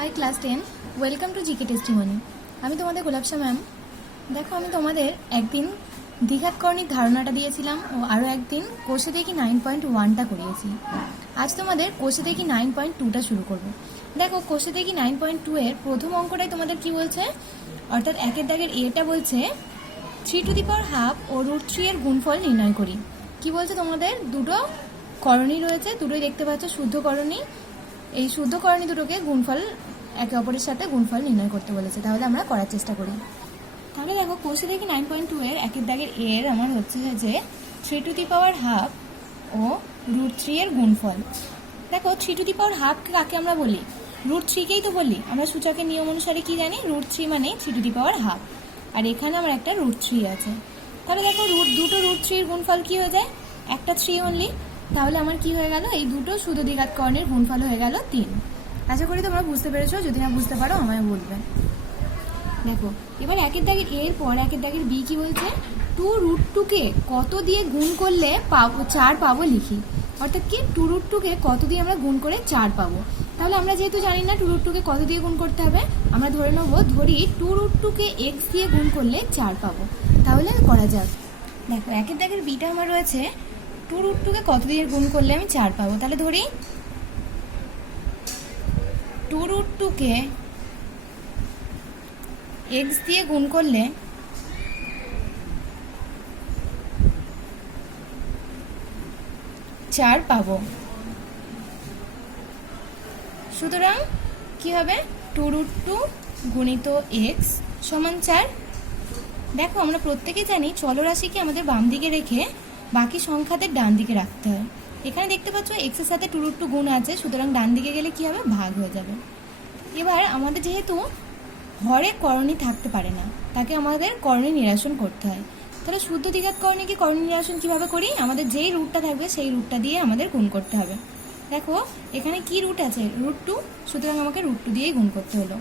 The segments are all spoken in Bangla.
High class 10, welcome to GK testimony. আমি তোমাদের গোলাপশা ম্যাম। দেখো, আমি তোমাদের একদিন দ্বিঘাত কর্ণিক ধারণাটা দিয়েছিলাম ও আরও একদিন কোষে দেখি 9.1টা করিয়েছি। আজ তোমাদের কোষে দেখি 9.2টা শুরু করব। দেখো, কোষে দেখি 9.2 এর প্রথম অঙ্কটাই তোমাদের কি বলছে, অর্থাৎ একের দাগের এটা বলছে 3^12 ও √3 এর গুণফল নির্ণয় করি। কি বলছে, তোমাদের দুটো করণী রয়েছে, দুটোই দেখতে পাচ্ছ শুদ্ধ করণী। এই শুদ্ধ করণী দুটোকে গুণফল একে অপরের সাথে গুণফল নির্ণয় করতে বলেছে। তাহলে আমরা করার চেষ্টা করি। তাহলে দেখো, কোষে দেখি 9.2 এর একের দাগের এর আমার হচ্ছে যে 3^12 ও √3 এর গুণফল। দেখো, 3^12 কাকে আমরা বলি? √3কেই তো বলি। আমরা সূচকের নিয়ম অনুসারে কি জানি, √3 মানে 3^12, আর এখানে আমার একটা √3 আছে। তাহলে দেখো, দুটো √3 এর গুণফল কি হয়ে যায়? একটা 3 অনলি। তাহলে আমার কি হয়ে গেল, এই দুটো শুধু দ্বিঘাত কর্ণের গুণফল হয়ে গেল 3। আশা করি তোমরা বুঝতে পেরেছো। যদি না বুঝতে পারো আমায় বলবে। দেখো, এবার একের দাগের এর পর একের দাগের বি কি বলছে, 2√2কে কত দিয়ে গুণ করলে 4 পাবো লিখি। অর্থাৎ কি, 2√2কে কত দিয়ে আমরা গুণ করে 4 পাবো। তাহলে আমরা যেহেতু জানি না 2√2কে কত দিয়ে গুণ করতে হবে, আমরা ধরে নেবো, ধরি 2√2কে x দিয়ে গুণ করলে 4 পাবো। তাহলে করা যাক। দেখো, একের দাগের বিটা আমার রয়েছে 2√2কে কত দিয়ে গুণ করলে আমি 4 পাবো। তাহলে ধরি 2√2কে x দিয়ে গুণ করলে 4 পাবো। সুতরাং কি হবে, 2√2 গুণিত x সমান 4। দেখো, আমরা প্রত্যেকেই জানি চলরাশিকে আমাদের বাম দিকে রেখে বাকি সংখ্যাদের ডান দিকে রাখতে হয়। এখানে দেখতে পাচ্ছ x এর সাথে 2√2 গুণ আছে, সুতরাং ডান দিকে গেলে কি হবে, ভাগ হয়ে যাবে। এবার আমাদের যেহেতু হরে করণী থাকতে পারে না, তাকে আমাদের করণী নিরসন করতে হয়। তাহলে শুদ্ধ দ্বিঘাত করণীকে করণী নিরসন কিভাবে করি, আমাদের যেই রুটটা থাকবে সেই রুটটা দিয়ে আমাদের গুণ করতে হবে। দেখো, এখানে কি রুট আছে, √2, সুতরাং আমাকে √2 দিয়েই গুণ করতে হলো।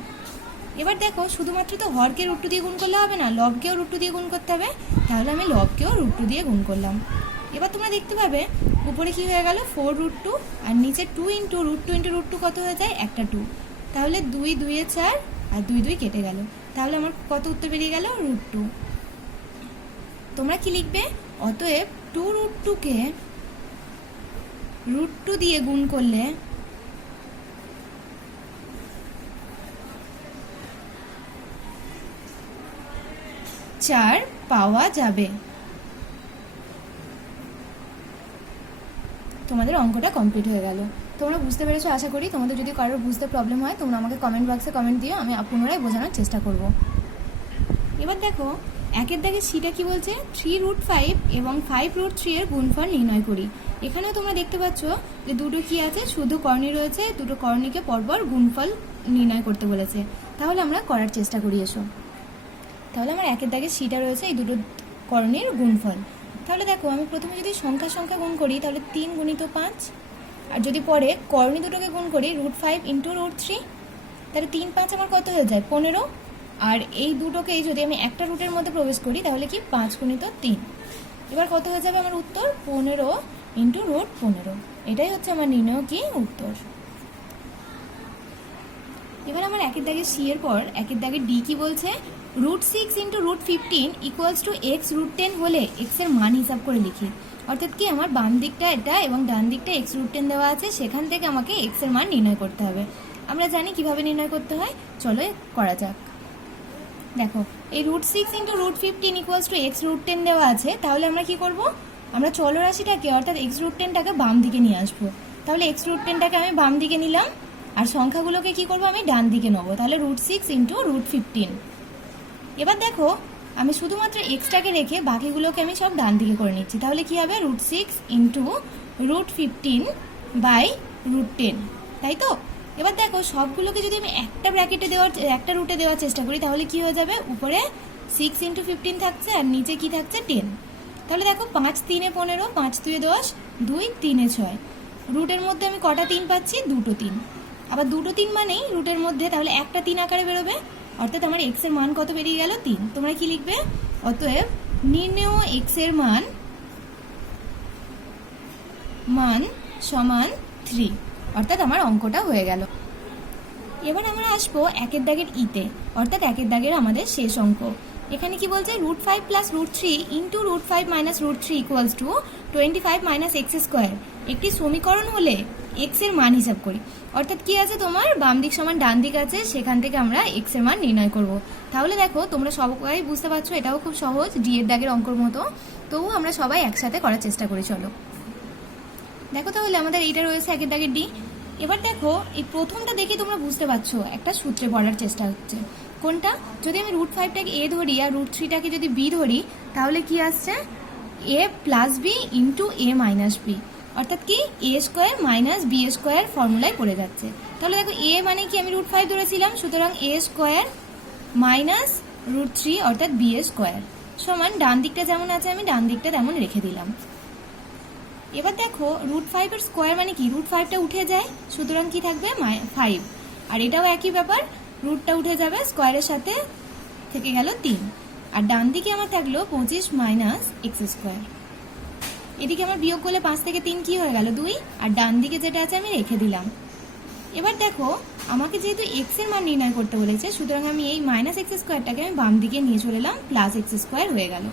এবার দেখো, শুধুমাত্র তো হরকে √2 দিয়ে গুণ করলে হবে না, লবকেও √2 দিয়ে গুণ করতে হবে। তাহলে আমি লবকেও √2 দিয়ে গুণ করলাম। এবার তোমরা দেখতে পাবে উপরে কি হয়ে গেল, 4√2, আর নিচে 2 × √2 কত হয়ে যায়, একটা 2। তাহলে 2 2 এ 4, আর 2 2 কেটে গেল। তাহলে আমার কত উত্তর বেরিয়ে গেল, √2। তোমরা কি লিখবে, অতএব 2√2কে √2 দিয়ে গুণ করলে 4 পাওয়া যাবে। তোমাদের অঙ্কটা কমপ্লিট হয়ে গেল। তোমরা বুঝতে পেরেছো আশা করি। তোমাদের যদি কারোর বুঝতে প্রবলেম হয়, তোমরা আমাকে কমেন্ট বক্সে কমেন্ট দিও, আমি পুনরায় বোঝানোর চেষ্টা করব। এবার দেখো, একের দাগে সিটা কি বলছে, 3√5 এবং 5√3 এর গুণফল নির্ণয় করি। এখানেও তোমরা দেখতে পাচ্ছ যে দুটো কি আছে, শুধু করণী রয়েছে, দুটো করণীকে পরপর গুণফল নির্ণয় করতে বলেছে। তাহলে আমরা করার চেষ্টা করি, এসো। তাহলে আমার একের দাগে সিটা রয়েছে এই দুটো করণীর গুণফল। তাহলে দেখো, আমি প্রথমে যদি সংখ্যা গুণ করি, তাহলে 3 × 5, আর যদি পরে করণী দুটোকে গুণ করি √5 × √3, তাহলে 3 5 আমার কত হয়ে যায়, 15। আর এই দুটোকেই যদি আমি একটা রুটের মধ্যে প্রবেশ করি, তাহলে কি 5 × 3। এবার কত হয়ে যাবে আমার উত্তর, 15 × √15। এটাই হচ্ছে আমার নির্ণয় কি উত্তর। এবার আমার একের দাগের সি এর পর একের দাগের ডি কি বলছে, √6 × √15 = x √10 হলে x এর মান হিসাব করে লিখি। অর্থাৎ কি, আমার বাম দিকটা এটা এবং ডান দিকটা x √10 দেওয়া আছে, সেখান থেকে আমাকে x এর মান নির্ণয় করতে হবে। আমরা জানি কিভাবে নির্ণয় করতে হয়, চলো করা যাক। দেখো, এই √6 × √15 = x √10 দেওয়া আছে। তাহলে আমরা কি করব, আমরা চলরাশিটাকে অর্থাৎ x √10টাকে বাম দিকে নিয়ে আসবো। তাহলে x √10টাকে আমি বাম দিকে নিলাম, আর সংখ্যাগুলোকে কি করব, আমি ডান দিকে নেবো। তাহলে √6 × √15। এবার দেখো, আমি শুধুমাত্র এক্সটাকে রেখে বাকিগুলোকে আমি সব ডান দিকে করে নিচ্ছি। তাহলে কি হবে, √6 × √15/√10, তাই তো? এবার দেখো, সবগুলোকে যদি আমি একটা রুটে দেওয়ার চেষ্টা করি, তাহলে কি হয়ে যাবে, উপরে 6 × 15 থাকছে, আর নিচে কি থাকছে, 10। তাহলে দেখো, 5 3 এ 15, 5 2 এ 10, 2 3 এ 6। রুটের মধ্যে আমি কটা 3 পাচ্ছি, দুটো 3। আবার দুটো 3 মানেই রুটের মধ্যে তাহলে একটা 3 আকারে বেরোবে। অর্থাৎ আমার x এর মান কত বেরিয়ে গেল, 3। তোমরা কি লিখবে, অতএব নির্ণেয় x এর মান সমান 3। অর্থাৎ আমার অঙ্কটা হয়ে গেল। এবার আমরা আসবো একের দাগের ইতে, অর্থাৎ একের দাগের আমাদের শেষ অঙ্ক। এখানে কি বলছে, √5 plus √3 into √5 minus √3 equals to 25 minus x square. একটি সমীকরণ হলে এক্স এর মান হিসাব করি, অর্থাৎ কি আছে তোমার বাম দিক সমান ডান দিক আছে, সেখান থেকে আমরা এক্স এর মান নির্ণয় করব। তাহলে দেখো তোমরা সবাই বুঝতে পারছো এটাও খুব সহজ, ডি এর দাগের অঙ্কর মতো। তবু আমরা সবাই একসাথে করার চেষ্টা করি, চলো দেখো। তাহলে আমাদের এইটা রয়েছে একের দাগের ডি। এবার দেখো এই প্রথমটা দেখে তোমরা বুঝতে পারছো একটা সূত্রে পড়ার চেষ্টা হচ্ছে। কোনটা, যদি আমি √5টাকে এ ধরি আর √3টাকে যদি বি ধরি, তাহলে কি আসছে, এ plus B into A minus B, অর্থাৎ কি এ স্কোয়ার মাইনাস বি স্কোয়ার ফর্মুলায় পড়ে যাচ্ছে। তাহলে দেখো এ মানে কি আমি √5 ধরেছিলাম, সুতরাং এ স্কোয়ার মাইনাস √3 অর্থাৎ বি স্কোয়ার সমান ডান দিকটা যেমন আছে আমি ডান দিকটা তেমন রেখে দিলাম। এবার দেখো √5 এর স্কোয়ার মানে কি, √5টা উঠে যায়, সুতরাং কি থাকবে 5, আর এটাও একই ব্যাপার, রুটটা উঠে যাবে, স্কোয়ারের সাথে থেকে গেল 3, আর ডান দিকে আমার থাকলো 25 মাইনাস এক্স স্কোয়ার। এদিকে আমার বিয়োগ করলে 5 থেকে 3 কি হয়ে গেল 2, আর ডান দিকে যেটা আছে আমি রেখে দিলাম। এবার দেখো আমাকে যেহেতু এক্স এর মান নির্ণয় করতে বলেছে, সুতরাং আমি এই মাইনাস এক্স স্কোয়ারটাকে আমি বাম দিকে নিয়ে চলে এলাম, প্লাস এক্স স্কোয়ার হয়ে গেল,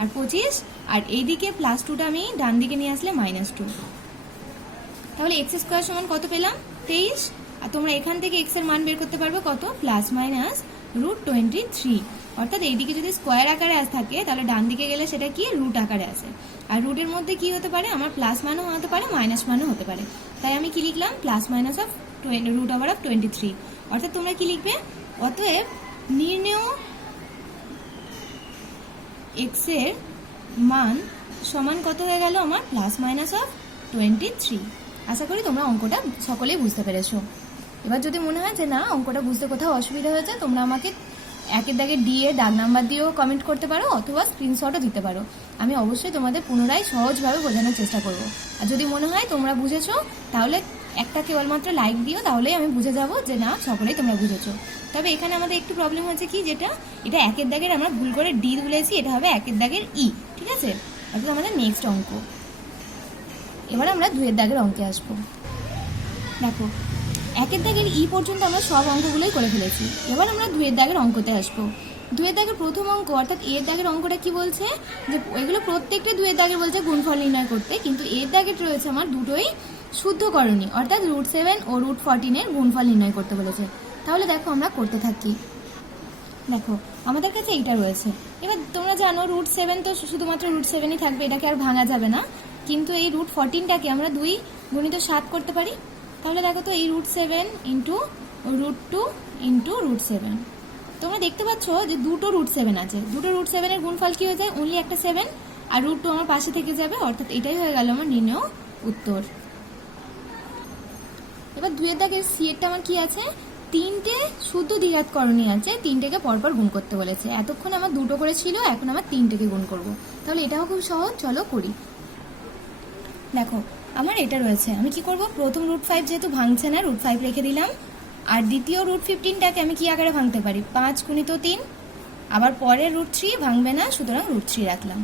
আর 25, আর এইদিকে +2টা আমি ডান দিকে নিয়ে আসলে -2। তাহলে এক্স স্কোয়ার সমান কত পেলাম, 23। আর তোমরা এখান থেকে এক্স এর মান বের করতে পারবে কত, ±√23। অর্থাৎ এইদিকে যদি স্কোয়ার আকারে থাকে তাহলে ডান দিকে গেলে সেটা কি রুট আকারে আসে, আর রুটের মধ্যে কি হতে পারে, আমার প্লাস মানও হতে পারে মাইনাস মানও হতে পারে। তাই আমি কি লিখলাম, ±√23। অর্থাৎ তোমরা কি লিখবে, অতএব নির্ণেয় এক্স এর মান সমান কত হয়ে গেল আমার, ±23। আশা করি তোমরা অঙ্কটা সকলেই বুঝতে পেরেছো। এবার যদি মনে হয় যে না অঙ্কটা বুঝতে কোথাও অসুবিধা হয়েছে, তোমরা আমাকে একের দাগে ডি এর দাগ নাম্বার দিয়েও কমেন্ট করতে পারো, অথবা স্ক্রিনশটও দিতে পারো। আমি অবশ্যই তোমাদের পুনরায় সহজভাবে বোঝানোর চেষ্টা করব। আর যদি মনে হয় তোমরা বুঝেছো, তাহলে একটা কেবলমাত্র লাইক দিও, তাহলেই আমি বুঝে যাব যে না সকলেই তোমরা বুঝেছো। তবে এখানে আমাদের একটু প্রবলেম হচ্ছে কি, এটা একের দাগের আমরা ভুল করে ডি তুলেছি, এটা হবে একের দাগের ই, ঠিক আছে। অর্থাৎ আমাদের নেক্সট অঙ্ক। এবার আমরা দুয়ের দাগের অঙ্কে আসবো। দেখো একের দাগের ই পর্যন্ত আমরা সব অঙ্কগুলোই করে ফেলেছি। এবার আমরা দুয়ের দাগের অঙ্কতে আসবো। দুয়ের দাগের প্রথম অঙ্ক অর্থাৎ এর দাগের অঙ্কটা কি বলছে, যে এগুলো প্রত্যেকটা দুয়ের দাগের বলছে গুণফল নির্ণয় করতে, কিন্তু এর দাগের রয়েছে আমার দুটোই শুদ্ধকরণী, অর্থাৎ √7 ও √14 এর গুণফল নির্ণয় করতে বলেছে। তাহলে দেখো আমরা করতে থাকি। দেখো আমাদের কাছে এইটা রয়েছে। এবার তোমরা জানো √7 তো শুধুমাত্র √7ই থাকবে, এটাকে আর ভাঙা যাবে না, কিন্তু এই √14টাকে আমরা 2 গুণিত 7 করতে পারি। তাহলে দেখো তো এই √7 ইন্টু √2 ইন্টু √7, তোমরা দেখতে পাচ্ছ যে দুটো √7 আছে, দুটো √7 এর গুণফল কি হয়ে যায়, অনলি একটা 7, আর √2 আমার পাশে থেকে যাবে, অর্থাৎ এটাই হয়ে গেল আমার নির্ণেয় উত্তর। এবার দুয়ের দাগের সি এরটা আমার কি আছে, 3টে শুদ্ধ দ্বিঘাতকরণী আছে, 3টেকে পরপর গুণ করতে বলেছে। এতক্ষণ আমার দুটো করে ছিল, এখন আমার 3টেকে গুণ করব। তাহলে এটাও খুব সহজ, চলো করি। দেখো আমার এটা রয়েছে, আমি কি করব, প্রথম √5 যেহেতু ভাঙছে না, √5 রেখে দিলাম, আর দ্বিতীয় √15টাকে আমি কি আকারে ভাঙতে পারি, 5 গুণিত 3, আবার পরের √3 ভাঙবে না, সুতরাং √3 রাখলাম।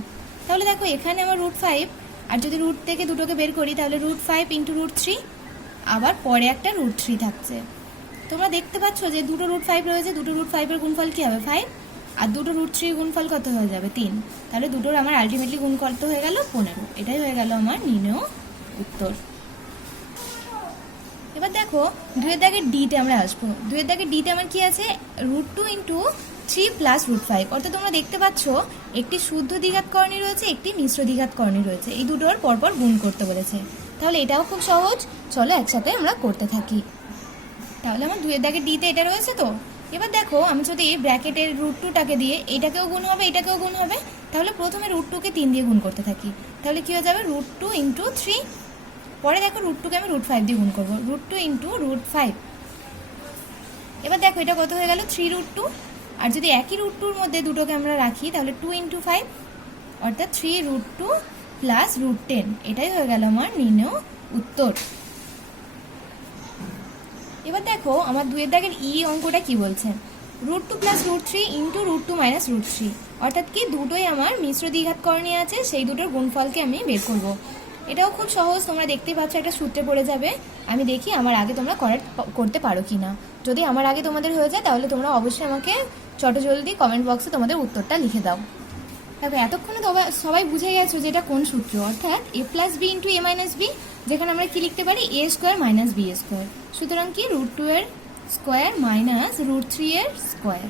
তাহলে দেখো এখানে আমার √5, আর যদি রুট থেকে দুটোকে বের করি তাহলে √5 ইন্টু √3, আবার পরে একটা √3 থাকছে। তোমরা দেখতে পাচ্ছ যে দুটো √5 রয়েছে, দুটো √5 এর গুণফল কি হবে 5, আর দুটো √3 গুণফল কত হয়ে যাবে 3। তাহলে দুটোর আমার আলটিমেটলি গুণ কত হয়ে গেল 15। এটাই হয়ে গেল আমার নির্ণেয় উত্তর। এবার দেখো দুয়ের দাগের ডিতে আমরা আসবো। দুয়ের দাগের ডিতে আমার কি আছে, √2 ইন্টু 3 প্লাস √5, অর্থাৎ তোমরা দেখতে পাচ্ছ একটি শুদ্ধ দ্বিঘাতকরণী রয়েছে, একটি মিশ্র দ্বিঘাতকরণী রয়েছে, এই দুটোর পরপর গুণ করতে বলেছে। তাহলে এটাও খুব সহজ, চলো একসাথে আমরা করতে থাকি। তাহলে আমার দুয়ের দাগের ডিতে এটা রয়েছে তো। এবার দেখো আমি যদি ব্র্যাকেটের √2টাকে দিয়ে এটাকেও গুণ হবে এটাকেও গুণ হবে, তাহলে প্রথমে √2কে 3 দিয়ে গুণ করতে থাকি, তাহলে কি হয়ে যাবে √2 ইন্টু 3, পরে দেখো √2কে আমি √5 দিয়ে গুণ করবো, √2 ইন্টু √5। এবার দেখো এটা কত হয়ে গেল 3√2, আর যদি একই √2-র মধ্যে দুটোকে আমরা রাখি তাহলে 2 ইন্টু 5, অর্থাৎ 3√2 প্লাস √10, এটাই হয়ে গেল আমার নির্ণেয় উত্তর। এবার দেখো আমার দুয়ের দাগের ই অঙ্কটা কি বলছে, √2 প্লাস √3 ইন্টু √2 মাইনাস √3, অর্থাৎ কি দুটোই আমার মিশ্র দ্বিঘাতকরণী আছে, সেই দুটোর গুণফলকে আমি বের করব। এটাও খুব সহজ, তোমরা দেখতেই পাচ্ছ একটা সূত্রে পড়ে যাবে। আমি দেখি আমার আগে তোমরা করতে পারো কিনা। যদি আমার আগে তোমাদের হয়ে যায় তাহলে তোমরা অবশ্যই আমাকে চটজলদি কমেন্ট বক্সে তোমাদের উত্তরটা লিখে দাও। দেখো এতক্ষণে সবাই বুঝে গেছো যে এটা কোন সূত্র, অর্থাৎ a plus B into A minus B, যেখানে আমরা কি লিখতে পারি a square minus B square. সুতরাং কি √2 এর স্কোয়ার মাইনাস √3 এর স্কোয়ার।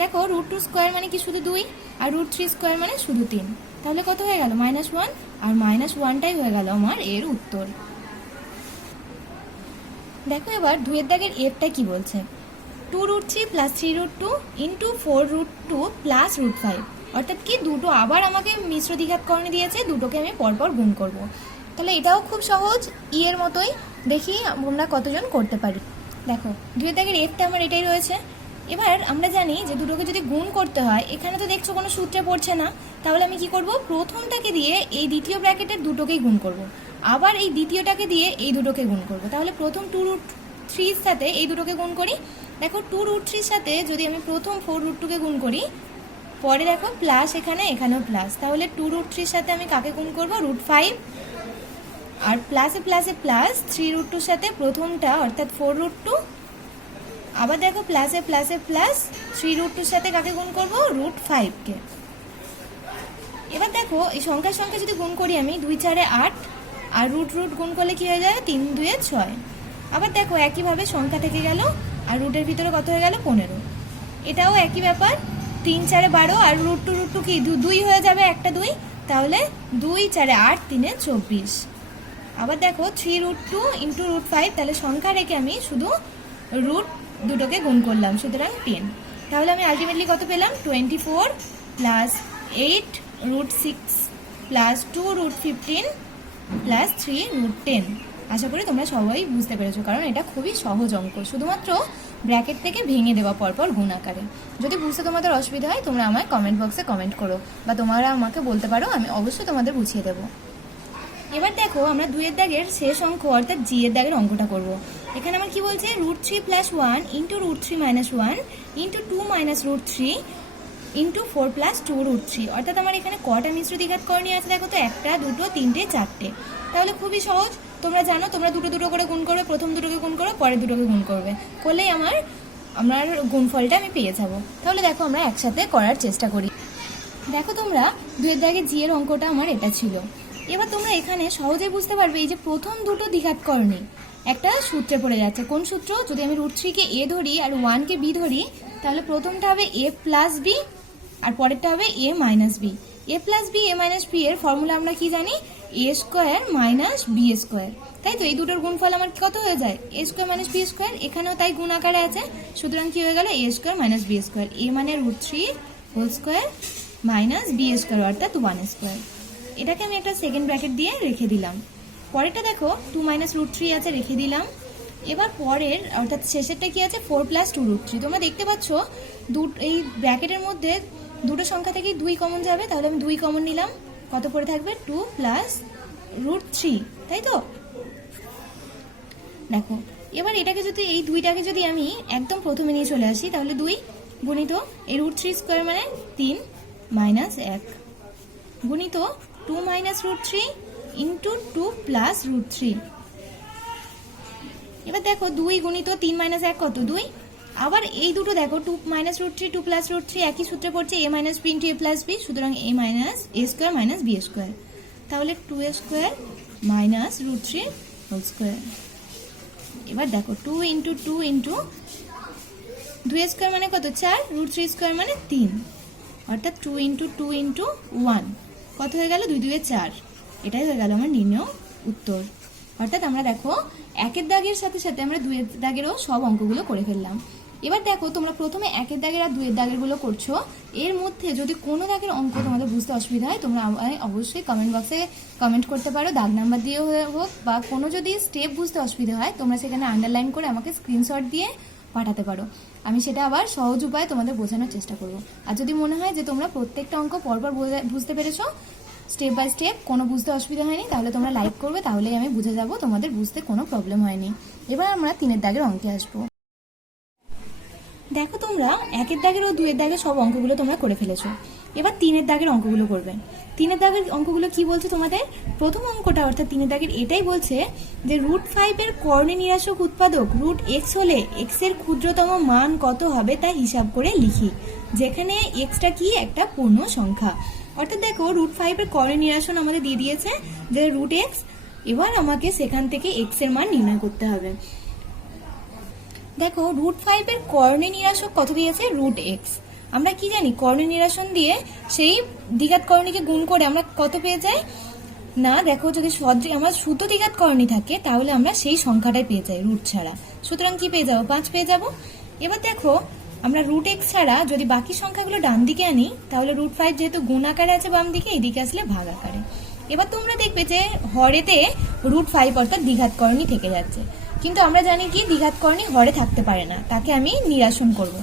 দেখো √2 স্কোয়ার মানে কি শুধু 2, আর √3 স্কোয়ার মানে শুধু 3। তাহলে কত হয়ে গেল? -1, আর -1টাই হয়ে গেল আমার এর উত্তর। দেখো এবার 2 এর দাগের এফটা কি বলছে, 2√3 প্লাস 3√2 ইন্টু 4√2 প্লাস √5, অর্থাৎ কি দুটো আবার আমাকে মিশ্র দ্বিঘাতকরণে দিয়েছে, দুটোকে আমি পরপর গুণ করব। তাহলে এটাও খুব সহজ, এর মতোই। দেখি আমরা কতজন করতে পারি। দেখো 2 এর দাগের এফটা আমার এটাই রয়েছে। এবার আমরা জানি যে দুটোকে যদি গুণ করতে হয়, এখানে তো দেখছো কোনো সূত্রে পড়ছে না, তাহলে আমি কি করব, প্রথমটাকে দিয়ে এই দ্বিতীয় ব্র্যাকেটের দুটোকেই গুণ করব, আবার এই দ্বিতীয়টাকে দিয়ে এই দুটোকে গুণ করব। তাহলে প্রথম 2√3 এর সাথে এই দুটোকে গুণ করি। দেখো 2√3 এর সাথে যদি আমি প্রথম 4√2কে গুণ করি, পরে দেখো প্লাস এখানেও প্লাস, তাহলে 2√3 এর সাথে আমি কাকে গুণ করব, √5, আর প্লাসে প্লাসে প্লাস 3√2 এর সাথে প্রথমটা অর্থাৎ 4√2, আবার দেখো প্লাসে প্লাসে প্লাস 3√2 এর সাথে কাকে গুণ করব, √5 কে। এবার দেখো এই সংখ্যার সংখ্যা যদি গুণ করি আমি, 2 4 8, আর √√ গুণ করলে কি হয়ে যায়, 3 2 6। আবার দেখো একইভাবে সংখ্যা থেকে গেল, আর রুটের ভিতরে কত হয়ে গেল, 15। এটাও একই ব্যাপার, 3 4 12, আর √2 কি 2 হয়ে যাবে, একটা 2, তাহলে 2 4 8 3 24। আবার দেখো 3√2 ইন্টু √5, তাহলে সংখ্যা রেখে আমি শুধু রুট দুটোকে গুণ করলাম, সুতরাং 10। তাহলে আমি আলটিমেটলি কত পেলাম, 24 প্লাস 8√6 প্লাস 2√15 প্লাস 3√10। আশা করি তোমরা সবাই বুঝতে পেরেছো, কারণ এটা খুবই সহজ অঙ্ক, শুধুমাত্র ব্র্যাকেট থেকে ভেঙে দেওয়া পরপর গুণ আকারে। যদি বুঝতে তোমাদের অসুবিধা হয় তোমরা আমায় কমেন্ট বক্সে কমেন্ট করো, বা তোমরা আমাকে বলতে পারো, আমি অবশ্যই তোমাদের বুঝিয়ে দেবো। এবার দেখো আমরা 2 এর দাগের শেষ অঙ্ক অর্থাৎ জি এর দাগের অঙ্কটা করব। এখানে আমার কি বলছে, √3 plus 1 into √3 minus 1 into 2 minus √3 into 4 plus 2√3, অর্থাৎ আমার এখানে কটা মিশ্র দ্বিঘাতকরণী আছে দেখো তো, 1 2 3 4। তাহলে খুবই সহজ, তোমরা জানো, তোমরা দুটো দুটো করে গুণ করবে, প্রথম দুটোকে গুণ করো, পরের দুটোকে গুণ করবে, করলেই আমার গুণফলটা আমি পেয়ে যাব। তাহলে দেখো আমরা একসাথে করার চেষ্টা করি। দেখো তোমরা 2 এর দাগে জি এর অঙ্কটা আমার এটা ছিল। এবার তোমরা এখানে সহজেই বুঝতে পারবে, এই যে প্রথম দুটো দ্বিঘাতকরণী একটা সূত্রে পড়ে যাচ্ছে। কোন সূত্র, যদি আমি √3 কে এ ধরি আর 1 কে বি ধরি, তাহলে প্রথমটা হবে a প্লাস বি, আর পরেরটা হবে a minus B. a plus B a minus B এর ফর্মুলা আমরা কি জানি, a square minus B square, তাই তো? এই দুটোর গুণফল আমার কত হয়ে যায়, a square minus B square, এখানেও তাই গুণ আকারে আছে, সুতরাং কি হয়ে গেল, a square minus B square. a মানে √3 whole square minus B square অর্থাৎ 1 স্কোয়ার। এটাকে আমি একটা সেকেন্ড ব্র্যাকেট দিয়ে রেখে দিলাম। পরেরটা দেখো 2 মাইনাস √3 আছে, রেখে দিলাম। এবার পরের অর্থাৎ শেষেরটা কি আছে, 4 প্লাস 2√3। তোমরা দেখতে পাচ্ছ এই ব্র্যাকেটের মধ্যে দুটো সংখ্যা থেকেই 2 কমন যাবে, তাহলে আমি 2 কমন নিলাম, কত পড়ে থাকবে, 2 প্লাস √3, তাই তো? দেখো এবার এটাকে যদি, এই 2টাকে যদি আমি একদম প্রথমে নিয়ে চলে আসি, তাহলে 2 গুণিত এই √3 স্কোয়ার মানে 3 মাইনাস 1 গুণিত 2 মাইনাস √3 ইন্টু 2 প্লাস √3। এবার দেখো 2 গুণিত 3 মাইনাস 1 কত, 2। আবার এই দুটো দেখো 2 মাইনাস √3 2 প্লাস √3 একই সূত্রে পড়ছে, a minus B into a plus B, সুতরাং a minus a square minus B square, তাহলে 2a square minus √3 whole square. এবার দেখো 2 ইন্টু 2 ইন্টু 2 স্কোয়ার মানে কত, 4, √3 স্কোয়ার মানে 3, অর্থাৎ 2 ইন্টু 2 ইন্টু 1 কত হয়ে গেল, 2 2 4। এটাই হয়ে গেল আমার নির্ণয় উত্তর। অর্থাৎ আমরা দেখো 1 এর দাগের সাথে সাথে আমরা 2 এর দাগেরও সব অঙ্কগুলো করে ফেললাম। এবার দেখো তোমরা প্রথমে 1 এর দাগের আর 2 এর দাগের গুলো করছো, এর মধ্যে যদি কোনো দাগের অঙ্ক তোমাদের বুঝতে অসুবিধা হয় তোমরা অবশ্যই কমেন্ট বক্সে কমেন্ট করতে পারো, দাগ নাম্বার দিয়ে হোক, বা কোনো যদি স্টেপ বুঝতে অসুবিধা হয় তোমরা সেখানে আন্ডারলাইন করে আমাকে স্ক্রিনশট দিয়ে পাঠাতে পারো, আমি সেটা আবার সহজ উপায়ে তোমাদের বোঝানোর চেষ্টা করব। আর যদি মনে হয় যে তোমরা প্রত্যেকটা অঙ্ক পরপর বুঝতে পেরেছো, স্টেপ বাই স্টেপ, কোনো বুঝতে অসুবিধা হয়নি, তাহলে তোমরা লাইক করবে, তাহলেই আমি বুঝে যাব তোমাদের বুঝতে কোনো প্রবলেম হয়নি। এবার আমরা 3 এর দাগের অঙ্কে আসবো। দেখো তোমরা 1 এর দাগের ও 2 এর দাগের সব অঙ্কগুলো তোমরা করে ফেলেছো। এবার 3-এর দাগের অঙ্কগুলো করবে। 3-এর দাগের অঙ্কগুলো কি বলছে তোমাদের? প্রথম অঙ্কটা অর্থাৎ 3-এর দাগের এটাই বলছে যে √5 এর কর্ণী নিরাসক উৎপাদক √x হলে x এর ক্ষুদ্রতম মান কত হবে তা হিসাব করে লিখি, যেখানে xটা কি একটা পূর্ণ সংখ্যা। অর্থাৎ দেখো √5 এর কর্ণী নিরাসন আমাদের দিয়ে দিয়েছে যে √x, এবার আমাকে সেখান থেকে x এর মান নির্ণয় করতে হবে। দেখো √5 এর কর্ণী নিরাসক কত দিয়েছে? √x। আমরা কি জানি কর্ণী নিরাসন দিয়ে সেই দ্বিঘাত কর্ণীকে গুণ করে আমরা কত পেয়ে যাই না, দেখো যদি আমার শুদ্ধ দ্বিঘাত কর্ণী থাকে তাহলে আমরা সেই সংখ্যাটাই পেয়ে যাই রুট ছাড়া। সুতরাং কি পেয়ে যাবো? 5 পেয়ে যাব। এবার দেখো আমরা √x ছাড়া যদি বাকি সংখ্যাগুলো ডান দিকে আনি তাহলে √5 যেহেতু গুণ আকারে আছে বাম দিকে, এইদিকে আসলে ভাগ আকারে। এবার তোমরা দেখবে যে হরেতে √5 অর্থাৎ দ্বিঘাত কর্ণী থেকে যাচ্ছে, কিন্তু আমরা জানি কি দ্বিঘাত কর্ণী হরে থাকতে পারে না, তাকে আমি নিরাসন করব।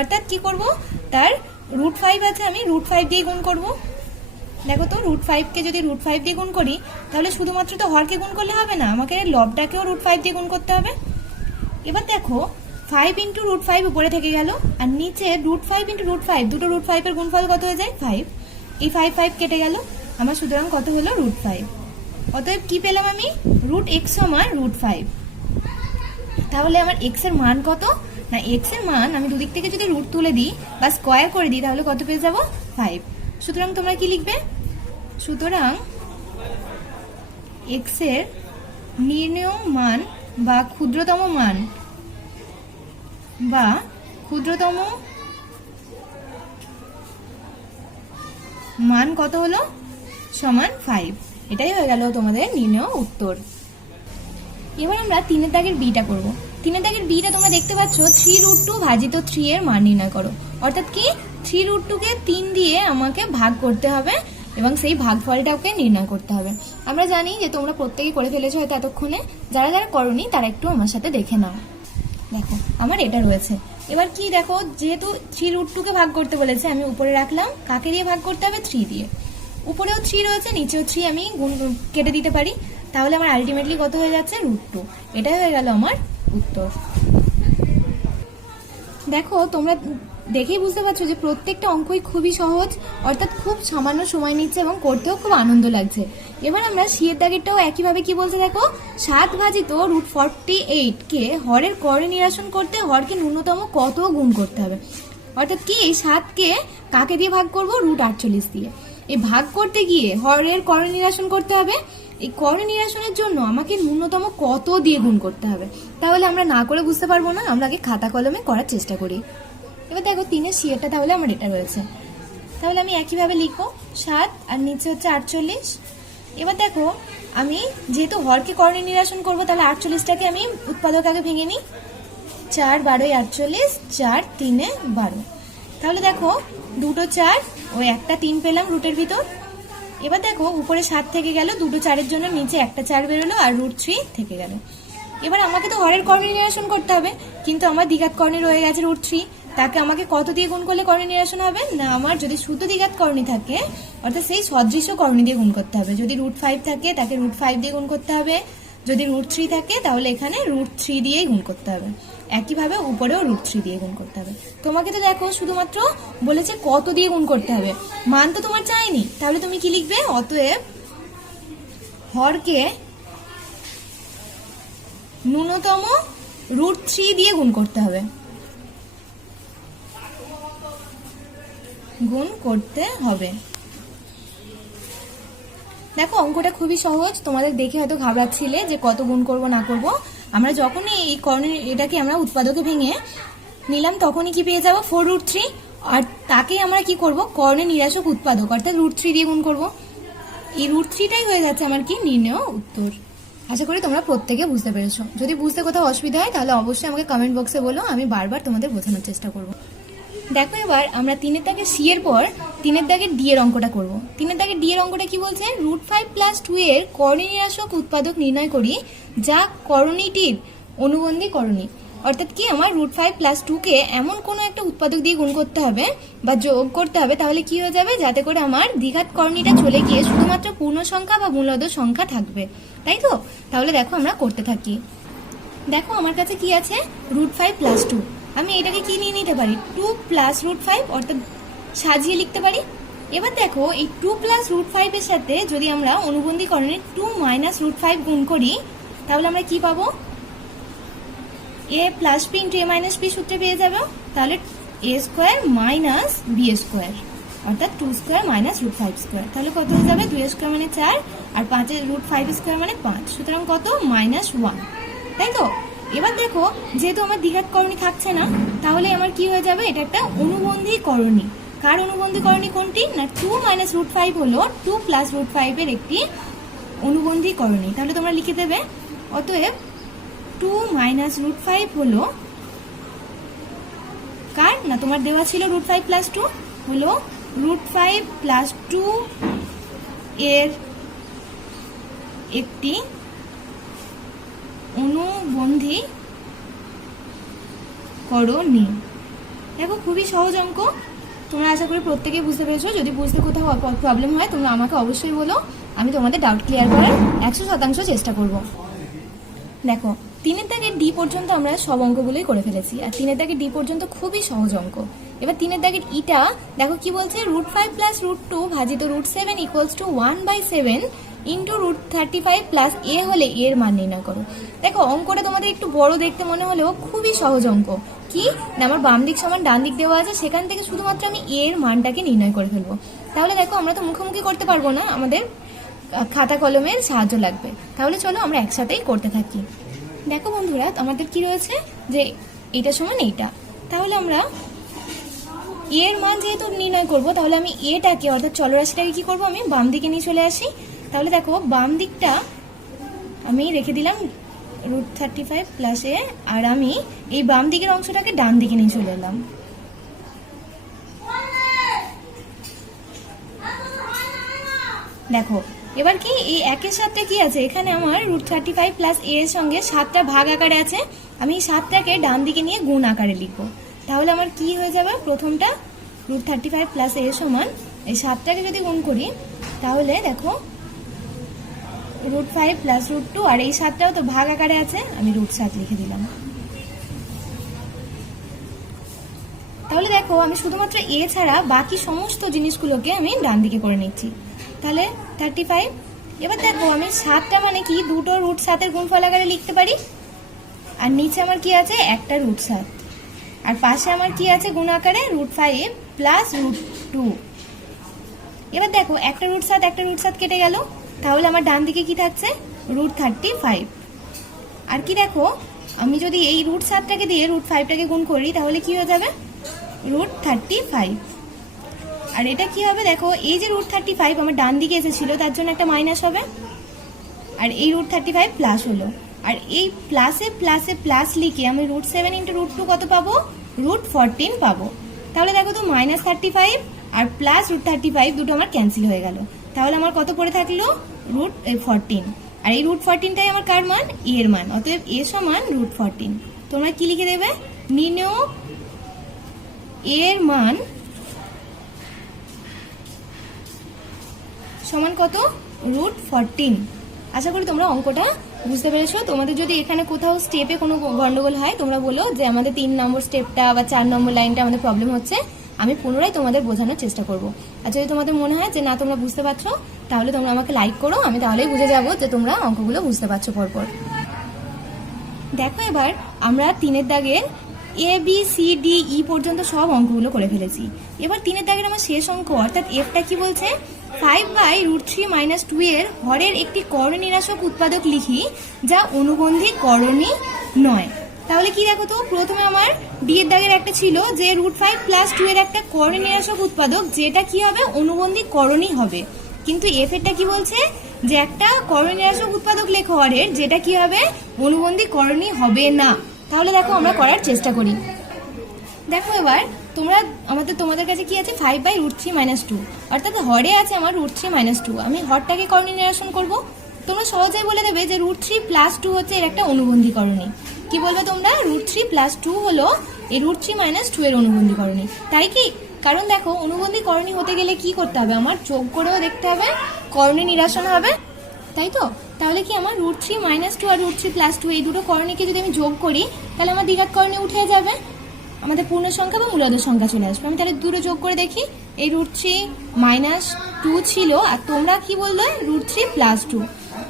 অর্থাৎ কি করব, তার √5 আছে আমি √5 দিয়ে গুণ করব। দেখো তো √5 কে যদি √5 দিয়ে গুণ করি তাহলে শুধুমাত্র তো হরকে গুণ করলে হবে না, আমাকে লবটাকেও √5 দিয়ে গুণ করতে হবে। এবার দেখো 5 × √5 উপরে থেকে গেল, আর নিচে √5 × √5 দুটো √5 এর গুণফল কত হয়ে যায়? 5। এই 5 কেটে গেল, আমার সুতরাং কত হলো? √5। অতএব কি পেলাম আমি? √x সমান √5। তাহলে আমার x এর মান কত না, x এর মান আমি দুদিক থেকে যদি রুট তুলে দিই বা স্কয়ার করে দিই তাহলে কত পেয়ে যাব? 5। সুতরাং তোমরা কি লিখবে? সুতরাং x এর নির্ণেয় মান বা ক্ষুদ্রতম মান কত হলো? সমান 5। এটাই হয়ে গেল তোমাদের নির্ণেয় উত্তর। এবার আমরা 3-এর দাগের বিটা করব। 3-এর দাগের বিটা তোমরা দেখতে পাচ্ছ 3√2 ভাজিত 3 এর মান নির্ণয় করো। অর্থাৎ কি 3√2 কে 3 দিয়ে আমাকে ভাগ করতে হবে এবং সেই ভাগফলটাকে নির্ণয় করতে হবে। আমরা জানি যে তোমরা প্রত্যেকেই করে ফেলেছো হয়তো এতক্ষণে, যারা যারা করোনি তারা একটু আমার সাথে দেখে নাও। দেখো আমার এটা রয়েছে। এবার কি দেখো, যেহেতু 3√2 কে ভাগ করতে বলেছে আমি উপরে রাখলাম, কাকে দিয়ে ভাগ করতে হবে? 3 দিয়ে। উপরেও 3 রয়েছে, নিচেও 3 আমি কেটে দিতে পারি, তাহলে আমার আলটিমেটলি কত হয়ে যাচ্ছে? √2। এটাই হয়ে গেল আমার উত্তর। দেখো তোমরা দেখেই বুঝতে পারছো যে প্রত্যেকটা অঙ্কই খুবই সহজ, অর্থাৎ খুব সামান্য সময় নিচ্ছে এবং করতেও খুব আনন্দ লাগছে। এবার আমরা সিয়ের দাগেরটাও একইভাবে কি বলছে দেখো, 7 ভাজিত √48 কে হরের কর্ণে নিরাসন করতে হরকে ন্যূনতম কত গুণ করতে হবে। অর্থাৎ কি এই 7 কে কাকে দিয়ে ভাগ করব? √48 দিয়ে। এই ভাগ করতে গিয়ে হরের কর্ণে নিরাসন করতে হবে, এই কর্ণে নিরাসনের জন্য আমাকে ন্যূনতম কত দিয়ে গুণ করতে হবে। তাহলে আমরা না করে বুঝতে পারবো না, আমরা আগে খাতা কলমে করার চেষ্টা করি। এবার দেখো 3-এর সিয়েরটা তাহলে আমার এটা রয়েছে, তাহলে আমি একইভাবে লিখবো 7 আর নিচে হচ্ছে 48। এবার দেখো আমি যেহেতু হরকে কর্ণে নিরাসন করবো তাহলে 48টাকে আমি উৎপাদক আগে ভেঙে নিই। 4 12 48, 4 3 12। তাহলে দেখো দুটো 4 ও একটা 3 পেলাম রুটের ভিতর। এবার দেখো উপরে 7 থেকে গেল, দুটো 4-এর জন্য নিচে একটা 4 বেরোলো আর √3 থেকে গেল। এবার আমাকে তো হরের কর্ণে নিরাসন করতে হবে, কিন্তু আমার দ্বিঘাত কর্ণে রয়ে গেছে √3, তাকে আমাকে কত দিয়ে গুণ করলে কর্ণে নিরাসন হবে না, আমার যদি শুদ্ধ দ্বিঘাত কর্ণী থাকে অর্থাৎ সেই সদৃশ্য কর্ণী দিয়ে গুণ করতে হবে। যদি √5 থাকে তাকে √5 দিয়ে গুণ করতে হবে, যদি √3 থাকে তাহলে এখানে √3 দিয়েই গুণ করতে হবে। একইভাবে উপরেও √3 দিয়ে গুণ করতে হবে। তোমাকে তো দেখো শুধুমাত্র বলেছে কত দিয়ে গুণ করতে হবে, মান তো তোমার চাইনি, তাহলে তুমি কি লিখবে? অতএব হরকে ন্যূনতম √3 দিয়ে গুণ করতে হবে, দেখো অঙ্কটা খুবই সহজ, তোমাদের দেখে হয়তো ঘাবড়াচ্ছিলে যে কত গুণ করব না করব। আমরা যখনই এই কর্ণের এটাকে আমরা উৎপাদকে ভেঙে নিলাম তখনই কি পেয়ে যাব? 4√3। আর তাকে আমরা কি করব? কর্ণের নিরাসক উৎপাদক অর্থাৎ √3 দিয়ে গুণ করব। এই √3টাই হয়ে যাচ্ছে আমার কি নির্ণেয় উত্তর। আশা করি তোমরা প্রত্যেকে বুঝতে পেরেছো। যদি বুঝতে কোথাও অসুবিধা হয় তাহলে অবশ্যই আমাকে কমেন্ট বক্সে বলো, আমি বারবার তোমাদের বোঝানোর চেষ্টা করব। দেখো এবার আমরা 3-এর দাগের সি এর পর 3-এর দাগের ডি এর অঙ্কটা করব। 3-এর দাগের ডি এর অঙ্কটা কি বলছে? √5 + 2 এর কর্ণী নিরাসক উৎপাদক নির্ণয় করি যা কর্ণীটির অনুবন্ধী কর্ণী। অর্থাৎ কি আমার √5 + 2 কে এমন কোনো একটা উৎপাদক দিয়ে গুণ করতে হবে বা যোগ করতে হবে, তাহলে কি হয়ে যাবে? যাতে করে আমার দ্বিঘাত কর্ণীটা চলে গিয়ে শুধুমাত্র পূর্ণ সংখ্যা বা মূলদ সংখ্যা থাকবে, তাই তো? তাহলে দেখো আমরা করতে থাকি। দেখো আমার কাছে কি আছে? √5 + 2। আমি এটাকে কি নিয়ে নিতে পারি? 2 + √5 অর্থাৎ সাজিয়ে লিখতে পারি। এবার দেখো এই 2 প্লাস রুট 5 এর সাথে যদি আমরা অনুবন্ধীকরণে 2 মাইনাস রুট 5 গুণ করি তাহলে আমরা কি পাবো? a plus B into A minus B সূত্রে পেয়ে যাবো। তাহলে a square minus B square অর্থাৎ 2 স্কোয়ার মাইনাস রুট 5 স্কোয়ার। তাহলে কত হয়ে যাবে? 2 স্কোয়ার মানে 4 আর 5 এর রুট 5 স্কোয়ার মানে 5, সুতরাং কত? -1, তাই তো? এবার দেখো যেহেতু আমার দ্বিঘাতকরণী থাকছে না তাহলে আমার কি হয়ে যাবে? এটা একটা অনুবন্ধীকরণী। কার অনুবন্ধীকরণী কোনটি? না 2 মাইনাস রুট 5 হলো 2 প্লাস রুট 5 এর একটি অনুবন্ধীকরণী। তাহলে তোমরা লিখে দেবে অতএব 2 মাইনাস রুট 5 হলো কার? না তোমার দেওয়া ছিল রুট 5 প্লাস 2 হলো রুট 5 প্লাস 2 এর একটি অনুবন্ধীকরণী। দেখো খুবই সহজ অঙ্ক, তোমরা আশা করি প্রত্যেকেই বুঝতে পেরেছো। যদি বুঝতে কোথাও প্রবলেম হয় তোমরা আমাকে অবশ্যই বলো, আমি তোমাদের ডাউট ক্লিয়ার করার 100% চেষ্টা করব। দেখো 3 দাগের ডি পর্যন্ত আমরা সব অঙ্কগুলোই করে ফেলেছি, আর 3 দাগের ডি পর্যন্ত খুবই সহজ অঙ্ক। এবার 3 দাগের ইটা দেখো কি বলছে? রুট 5 প্লাস রুট 2 ভাজিত root 7 equals to 1/7 into root 35 plus এ হলে এর মান নির্ণয় করো। দেখো অঙ্কটা তোমাদের একটু বড় দেখতে মনে হলেও খুবই সহজ অঙ্ক। কি না আমার বাম দিক সমান ডান দিক দেওয়া আছে, সেখান থেকে শুধুমাত্র আমি এর মানটাকে নির্ণয় করে ফেলবো। তাহলে দেখো আমরা তো মুখোমুখি করতে পারবো না, আমাদের খাতা কলমের সাহায্য লাগবে। তাহলে চলো আমরা একসাথেই করতে থাকি। দেখো বন্ধুরা আমাদের কি রয়েছে যে এইটা সমান এইটা, তাহলে আমরা এর মান যেহেতু নির্ণয় করব তাহলে আমি এটাকে অর্থাৎ চলরাশিটাকে কি করব? আমি বাম দিকে নিয়ে চলে আসি। তাহলে দেখো বাম দিকটা আমি রেখে দিলাম রুট 35 প্লাস এ, আর আমি এই বাম দিকের অংশটাকে ডান দিকে নিয়ে চলে এলাম। দেখো এবার কি এই একের সাথে কি আছে? এখানে আমার রুট 35 প্লাস এ এর সঙ্গে 7টা ভাগ আকারে আছে, আমি এই 7টাকে ডান দিকে নিয়ে গুণ আকারে লিখবো। তাহলে আমার কি হয়ে যাবে? প্রথমটা রুট 35 প্লাস এ সমান এই 7টাকে যদি গুণ করি তাহলে দেখো রুট 5 প্লাস রুট 2, আর এই 7টাও তো ভাগ আকারে আছে, আমি রুট 7 লিখে দিলাম। তাহলে দেখো আমি শুধুমাত্র এ ছাড়া বাকি সমস্ত জিনিসগুলোকে আমি ডান দিকে করে নিচ্ছি। তাহলে 35। এবার দেখো আমি 7টা মানে কি দুটো রুট 7 এর গুণফল আকারে লিখতে পারি, আর নিচে আমার কি আছে? একটা রুট 7, আর পাশে আমার কি আছে গুণ আকারে? Root 5 plus root 2। এবার দেখো একটা রুট 7 কেটে গেল, তাহলে আমার ডান দিকে কি থাকছে? রুট 35। আর কি দেখো আমি যদি এই রুট 7টাকে দিয়ে রুট 5টাকে গুণ করি তাহলে কি হয়ে যাবে? রুট 35। আর এটা কি হবে? দেখো এই যে রুট 35 আমার ডান দিকে এসেছিল তার জন্য একটা মাইনাস হবে, আর এই রুট 35 প্লাস হলো, আর এই প্লাসে প্লাসে প্লাস লিখে আমি রুট 7 ইন্টু রুট 2 কত পাবো? রুট 14 পাবো। তাহলে দেখো তো -35 আর প্লাস রুট 35 দুটো আমার ক্যান্সেল হয়ে গেল, তাহলে আমার কত পড়ে থাকলো? রুট 14। আর এই রুট 14টাই আমার কার মান? এর মান। অতএব এ সমান রুট 14। তোমরা কি লিখে দেবে? নির্ণয় এর মান সমান কত? রুট 14। আশা করি তোমরা অঙ্কটা বুঝতে পেরেছো। তোমাদের যদি এখানে কোথাও স্টেপে কোনো গন্ডগোল হয় তোমরা বলো যে আমাদের 3 নম্বর স্টেপটা বা 4 নম্বর লাইনটা আমাদের প্রবলেম হচ্ছে, আমি পুনরায় তোমাদের বোঝানোর চেষ্টা করব। আর যদি তোমাদের মনে হয় যে না তোমরা বুঝতে পারছো তাহলে তোমরা আমাকে লাইক করো, আমি তাহলেই বুঝে যাবো যে তোমরা অঙ্কগুলো বুঝতে পারছো পরপর। দেখো এবার আমরা 3 দাগের A B C D E পর্যন্ত সব অঙ্কগুলো করে ফেলেছি। এবার 3 দাগের আমার শেষ অঙ্ক অর্থাৎ এফটা কি বলছে? 5/√3 - 2 এর হরের একটি করনিরাশক উৎপাদক লিখি যা অনুবন্ধীকরণী নয়। তাহলে কি দেখো তো প্রথমে আমার ডি এর দাগের একটা ছিল যে √5 + 2 এর একটা করনিরাশক উৎপাদক যেটা কি হবে? অনুবন্ধীকরণী হবে। কিন্তু এফ এরটা কি বলছে? যে একটা করনিরাশক উৎপাদক লেখো হরের যেটা কি হবে? অনুবন্ধীকরণী হবে না। তাহলে দেখো আমরা করার চেষ্টা করি। দেখো এবার তোমাদের কাছে কি আছে? 5/√3 - 2 অর্থাৎ হরে আছে আমার √3 - 2। আমি হরটাকে করণী নিরসন করব। তোমরা সহজেই বলে দেবে যে √3 + 2 হচ্ছে এর একটা অনুবন্ধীকরণী। কি বলবে তোমরা? √3 + 2 হলো এই √3 - 2 এর অনুবন্ধীকরণী। তাই কি? কারণ দেখো অনুবন্ধীকরণী হতে গেলে কি করতে হবে? আমার যোগ করেও দেখতে হবে, করণী নিরসন হবে, তাই তো? তাহলে কি আমার √3 - 2 আর √3 + 2 এই দুটো করণীকে যদি আমি যোগ করি তাহলে আমার দ্বিঘাত করণী উঠে যাবে। আমাদের পূর্ণ সংখ্যা বা মূলদ সংখ্যা চলে আসবে। আমি তাহলে দুটো যোগ করে দেখি। এই √3 -2 ছিল, আর তোমরা কি বললে √3 + 2।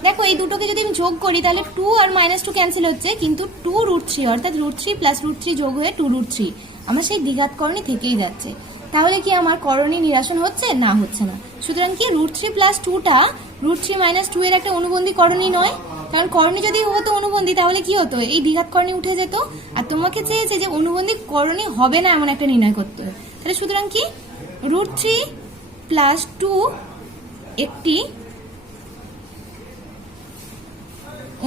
দেখো এই দুটোকে যদি আমি যোগ করি তাহলে 2 আর -2 ক্যান্সেল হচ্ছে, কিন্তু 2√3 অর্থাৎ √3 + √3 যোগ হয়ে 2√3 আমার সেই দ্বিঘাত করণী থেকেই যাচ্ছে। তাহলে কি আমার করণী নিরাসন হচ্ছে? না, হচ্ছে না। সুতরাং কি √3 + 2টা √3 - 2 এর একটা অনুবন্ধী করণী নয়, কারণ করণী যদি হতো অনুবন্ধী তাহলে কি হতো, এই দ্বিঘাত করণী উঠে যেত। আর তোমাকে চেয়েছে যে অনুবন্ধী করণী হবে না এমন একটা নির্ণয় করতে হবে। তাহলে সুতরাং কি √3 + 2 একটি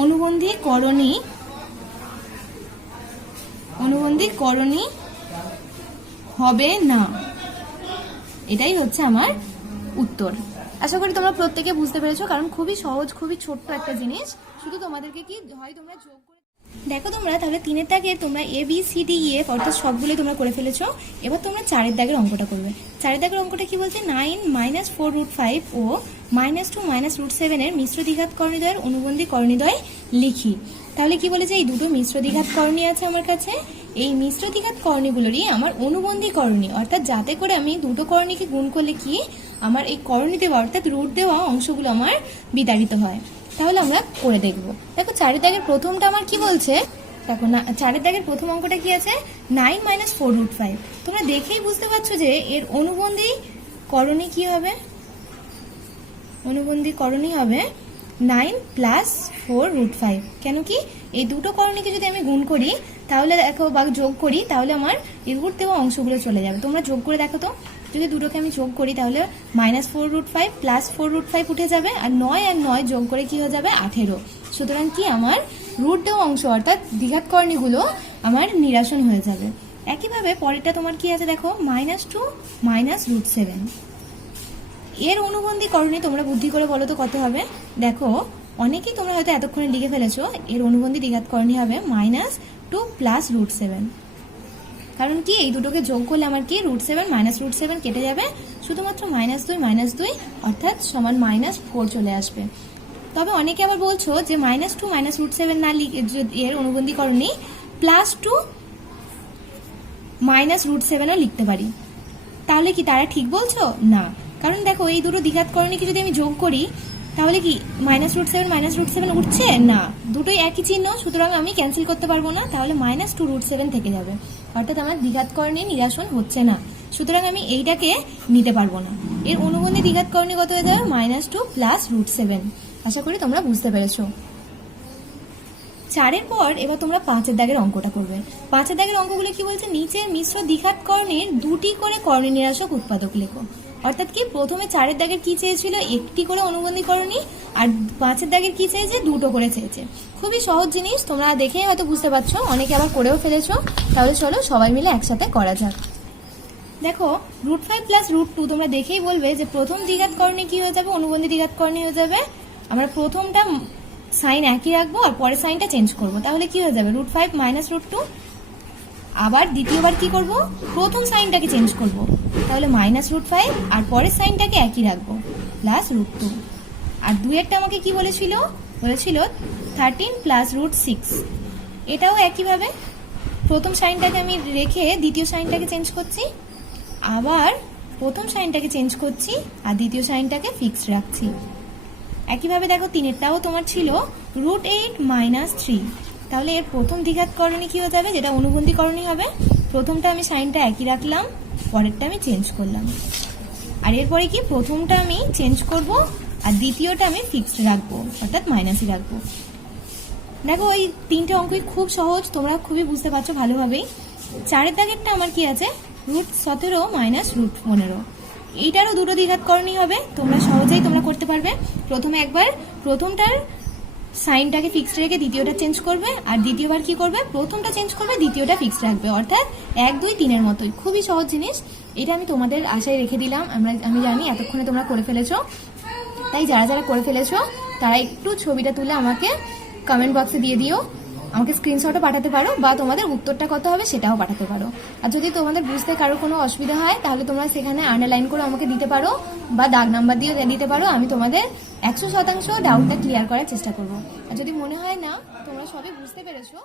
অনুবন্ধী করণী হবে না, এটাই হচ্ছে আমার উত্তর। আশা করি তোমরা প্রত্যেকে বুঝতে পেরেছো, কারণ খুবই সহজ, খুবই ছোট্ট একটা জিনিস। শুধু তোমাদেরকে কি হয়, তোমরা যোগ করে দেখো। তোমরা তাহলে 3-এর দাগে তোমরা ABCDEF অর্থাৎ সবগুলোই তোমরা করে ফেলেছো। এবার তোমরা 4-এর দাগের অঙ্কটা করবে। 4-এর দাগের অঙ্কটা কি বলছে, 9 - 4√5 ও -2 - √7 এর মিশ্র দ্বিঘাত করণীদ্বয়ের অনুবন্ধী করণীদ্বয় লিখি। তাহলে কি বলেছে, এই দুটো মিশ্র দ্বিঘাত করণী আছে আমার কাছে। এই মিশ্র দ্বিঘাত করণীগুলোরই আমার অনুবন্ধী করণী, অর্থাৎ যাতে করে আমি দুটো করণীকে গুণ করলে কি আমার এই করণী দেওয়া অর্থাৎ রুট দেওয়া অংশগুলো আমার বিতাড়িত হয়। তাহলে আমরা করে দেখব। দেখো 4-এর দাগের প্রথমটা আমার কি বলছে, দেখো না 4-এর দাগের প্রথম অঙ্কটা কি আছে, 9 - 4√5। তোমরা দেখেই বুঝতে পারছো যে এর অনুবন্ধী করণী কি হবে, অনুবন্ধী করণী হবে 9 + 4√5। কেন কি এই দুটো করণীকে যদি আমি গুণ করি তাহলে দেখো বা যোগ করি তাহলে আমার এই রুট দেওয়া অংশগুলো চলে যাবে। তোমরা যোগ করে দেখো তো, যদি দুটোকে আমি যোগ করি তাহলে -4√5 + 4√5 উঠে যাবে, আর 9 আর 9 যোগ করে কি হয়ে যাবে, 18। সুতরাং কি আমার রুট দেওয়া অংশ অর্থাৎ দ্বিঘাত করণীগুলো আমার নিরাসন হয়ে যাবে। একইভাবে পরেরটা তোমার কি আছে দেখো, -2 - √7। এর অনুবন্ধী করণী তোমরা বুদ্ধি করে বলো তো কত হবে। দেখো অনেকেই তোমরা হয়তো এতক্ষণে লিখে ফেলেছো, এর অনুবন্ধী দ্বিঘাত করণী হবে -2 + √7। কারণ কি এই দুটোকে যোগ করলে আমার কি √7 - √7 কেটে যাবে, শুধুমাত্র -2 - 2 অর্থাৎ সমান -4 চলে আসবে। তবে অনেকে আবার বলছো যে -2 - √7 না লিখে এর অনুবন্ধী করণী +2 - √7ও লিখতে পারি। তাহলে কি তারা ঠিক বলছো? না, কারণ দেখো এই দুটো দ্বিঘাত করণীকে যদি আমি যোগ করি তাহলে কি -√7 - √7 উঠছে না, দুটোই একই চিহ্ন, সুতরাং আমি ক্যান্সেল করতে পারবো না। তাহলে -2√7 থেকে যাবে, অর্থাৎ আমার দ্বিঘাত করণী নিরাসন হচ্ছে না, সুতরাং আমি এইটাকে নিতে পারবো না। এর অনুবন্ধী দ্বিঘাত করণী কত হয়ে যাবে, -2 + √7। আশা করি তোমরা বুঝতে পেরেছো। 4-এর পর এবার তোমরা 5-এর দাগের অঙ্কটা করবে। 5-এর দাগের অঙ্কগুলো কি বলছে, নিচের মিশ্র দ্বিঘাত করণীর দুটি করে করণী নিরাসক উৎপাদক লেখো। অর্থাৎ কি প্রথমে 4-এর দাগের কি চেয়েছিল, একটি করে অনুবন্ধী করণী, আর 5-এর দাগের কি চেয়েছে, দুটো করে চেয়েছে। খুবই সহজ জিনিস, তোমরা দেখেই হয়তো বুঝতে পারছো, অনেকে আবার করেও ফেলেছো। তাহলে চলো সবাই মিলে একসাথে করা যাক। দেখো √5 + √2 তোমরা দেখেই বলবে যে প্রথম দ্বিঘাত করণী কি হয়ে যাবে, অনুবন্ধী দ্বিঘাত করণী হয়ে যাবে। আমরা প্রথমটা সাইন একই রাখবো আর পরের সাইনটা চেঞ্জ করবো, তাহলে কি হয়ে যাবে √5 - √2। আবার দ্বিতীয়বার কি করব, প্রথম সাইনটাকে চেঞ্জ করব, তাহলে -√5 আর পরের সাইনটাকে একই রাখবো +√2। আর 2-এরটা আমাকে কি বলেছিল 13 + √6। এটাও একইভাবে প্রথম সাইনটাকে আমি রেখে দ্বিতীয় সাইনটাকে চেঞ্জ করছি, আবার প্রথম সাইনটাকে চেঞ্জ করছি আর দ্বিতীয় সাইনটাকে ফিক্সড রাখছি। একইভাবে দেখো 3-এরটাও তোমার ছিল √8 - 3। তাহলে এর প্রথম দ্বিঘাত করণী কি হয়ে যাবে, যেটা অনুবন্ধী করণী হবে, প্রথমটা আমি সাইনটা একই রাখলাম, পরেরটা আমি চেঞ্জ করলাম, আর এরপরে কি প্রথমটা আমি চেঞ্জ করব আর দ্বিতীয়টা আমি ফিক্সড রাখবো অর্থাৎ মাইনাসই রাখবো। দেখো এই 3টে অঙ্কই খুব সহজ, তোমরা খুবই বুঝতে পারছো ভালোভাবেই। 4-এর দাগেরটা আমার কি আছে, √17 - √15। এইটারও দুটো দ্বিঘাত করণী হবে, তোমরা সহজেই তোমরা করতে পারবে। প্রথমে একবার প্রথমটার সাইনটাকে ফিক্সড রেখে দ্বিতীয়টা চেঞ্জ করবে, আর দ্বিতীয়বার কি করবে, প্রথমটা চেঞ্জ করবে দ্বিতীয়টা ফিক্সড রাখবে, অর্থাৎ 1, 2, 3-এর মতোই। খুবই সহজ জিনিস, এটা আমি তোমাদের আশায় রেখে দিলাম। আমি জানি এতক্ষণে তোমরা করে ফেলেছো, তাই যারা যারা করে ফেলেছো তারা একটু ছবিটা তুলে আমাকে কমেন্ট বক্সে দিয়ে দিও। আমাকে স্ক্রিনশটও পাঠাতে পারো, বা তোমাদের উত্তরটা কত হবে সেটাও পাঠাতে পারো। আর যদি তোমাদের বুঝতে কারো কোনো অসুবিধা হয় তাহলে তোমরা সেখানে আন্ডারলাইন করে আমাকে দিতে পারো, বা দাগ নাম্বার দিয়ে দিতে পারো। আমি তোমাদের 100% ডাউটটা ক্লিয়ার করার চেষ্টা করবো। আর যদি মনে হয় না তোমরা সবই বুঝতে পেরেছো